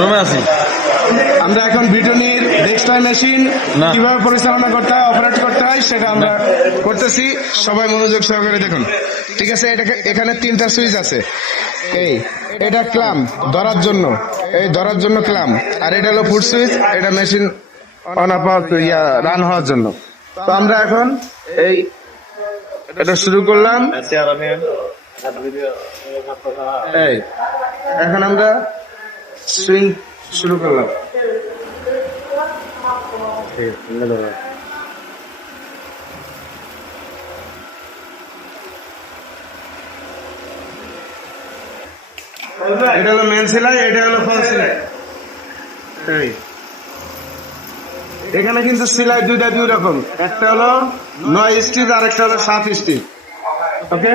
রুমে আছি। আমরা এখন ব্রিটনির ডেক্সটার মেশিন না। কিভাবে পরিচালনা করতে হয়, অপারেট করতে হয় সেটা আমরা করতেছি। সবাই মনোযোগ সহকারে দেখুন। ঠিক আছে, এখানে 3টা সুইচ আছে। এটা ক্লাম ধরার জন্য, এই ধরার জন্য ক্লাম, আর এটা হলো ফুট সুইচ, এটা মেশিন অন অফ রান হওয়ার জন্য। তো আমরা এখন এটা শুরু করলাম। এই এখন আমরা সুইং শুরু করলাম। এটা হলো মেন সেলাই, এটা হলো ফল সেলাই। এখানে কিন্তু সেলাই দুই রকম, একটা হলো 9 স্টিচ আর একটা হলো 7 স্টিচ। ওকে।